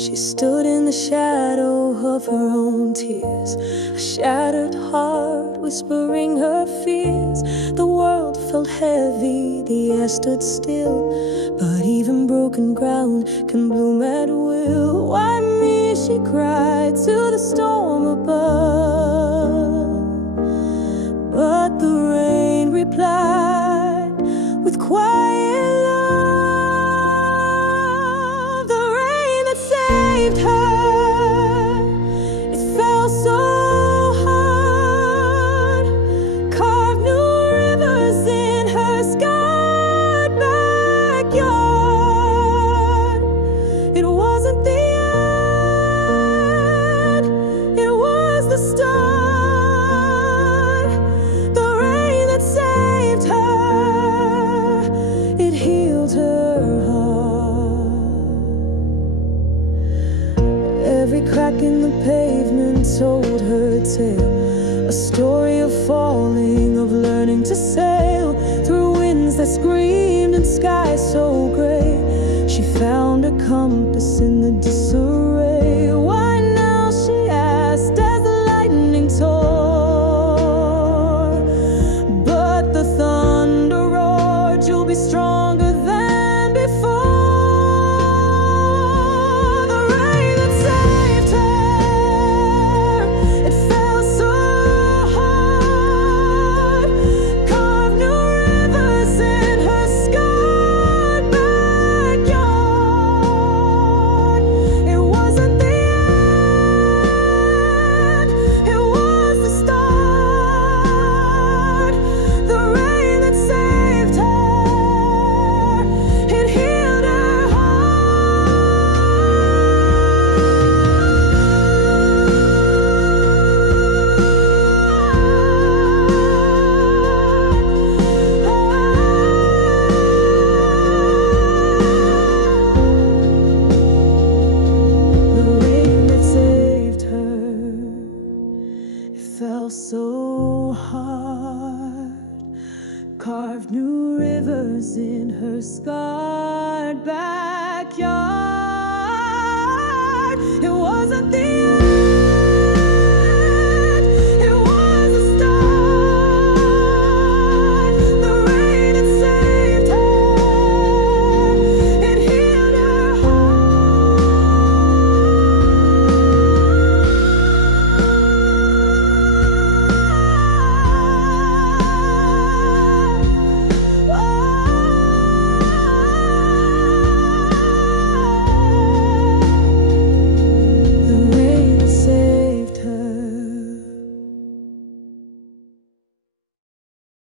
She stood in the shadow of her own tears, a shattered heart whispering her fears. The world felt heavy, the air stood still, but even broken ground can bloom at will. Why me, she cried to the storm above, but the rain replied with quiet love. The rain that saved her, it fell so hard, carved new rivers in her scarred backyard. It wasn't the end, it was the start. The rain that saved her, it healed her heart. Every crack in the pavement told her tale, a story of falling, of learning to sail through winds that screamed and skies so gray. She found a compass in the disarray.